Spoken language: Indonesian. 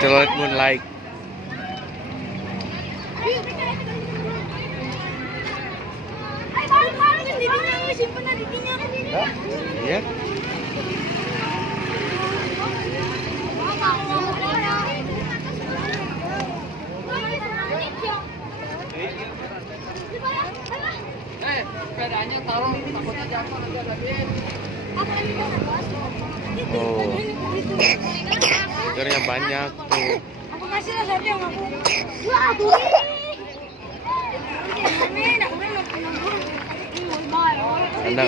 Telolet Moonlight. Iya. Sepedanya taruh takutnya jatuh nanti ada bin. Oh. Ikannya banyak tuh. Aku kasih lah satu yang aku. Anda